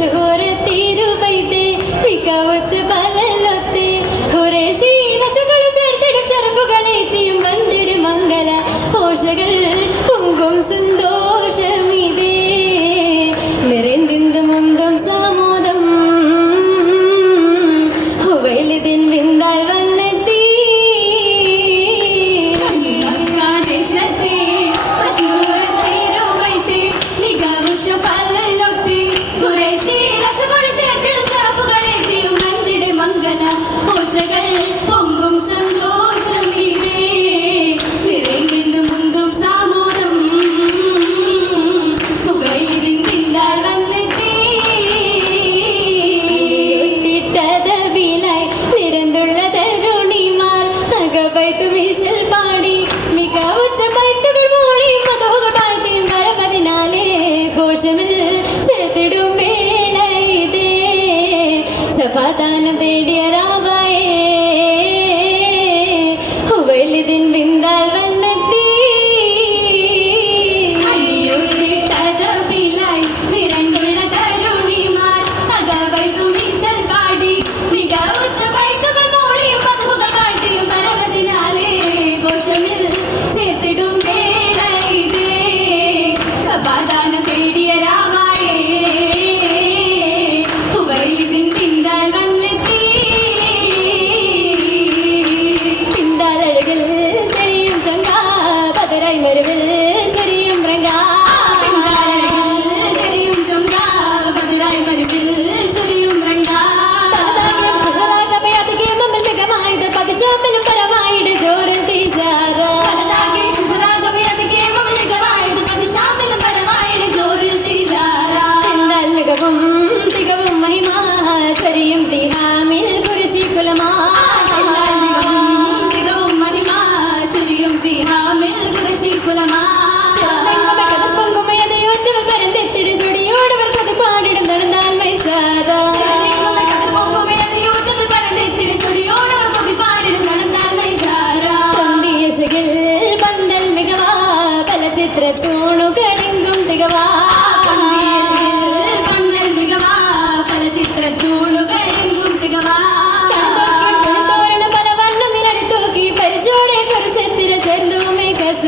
segura.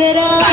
it up.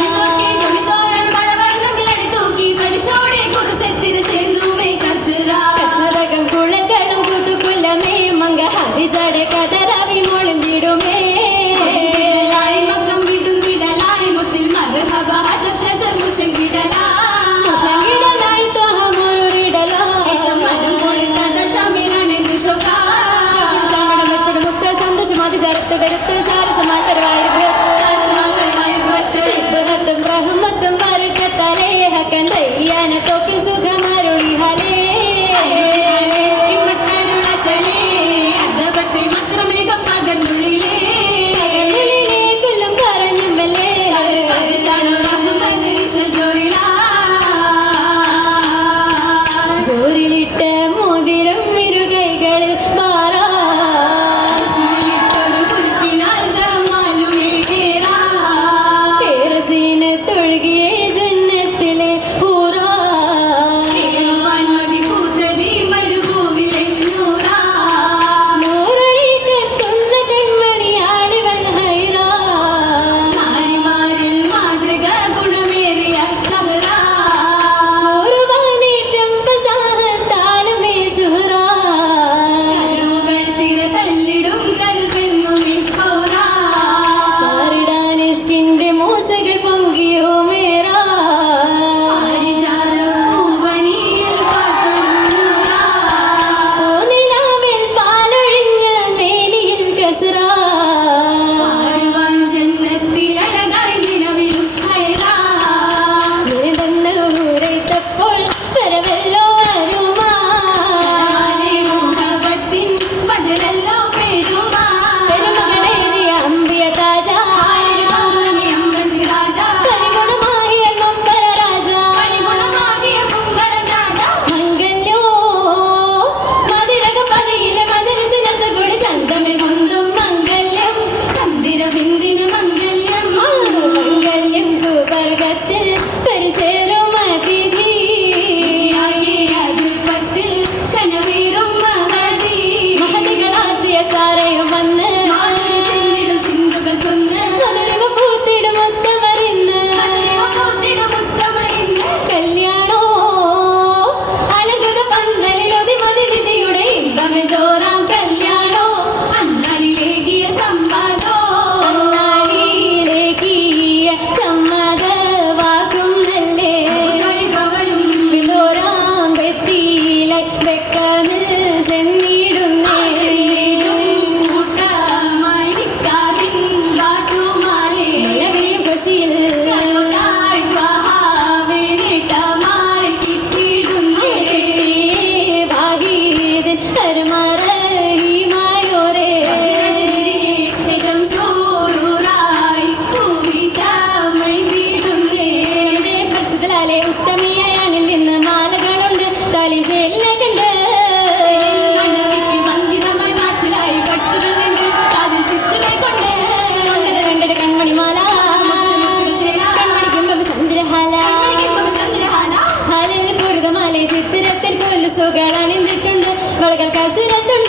心 തലേ ഉത്തമിയയാണിൽ നിന്ന് മാലകളുണ്ട്. തലി വെല്ലകുണ്ട് ചിത്രത്തിൽ കൊല്ലു സുകളണിഞ്ഞിട്ടുണ്ട് വളകൾ കസിരത്തുണ്ട്.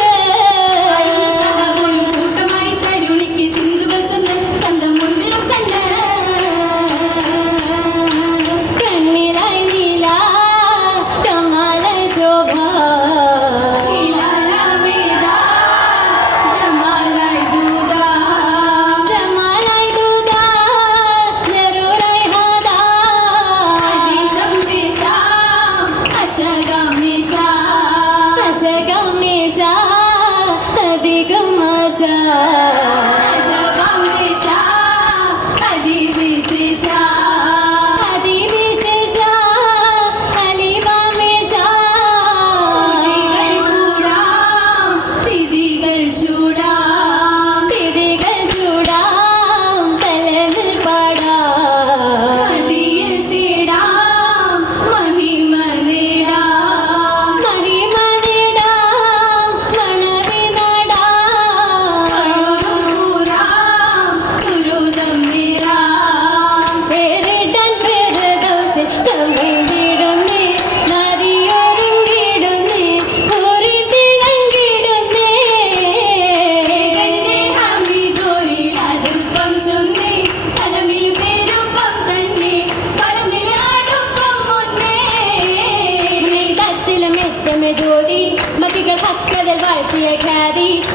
Caddy.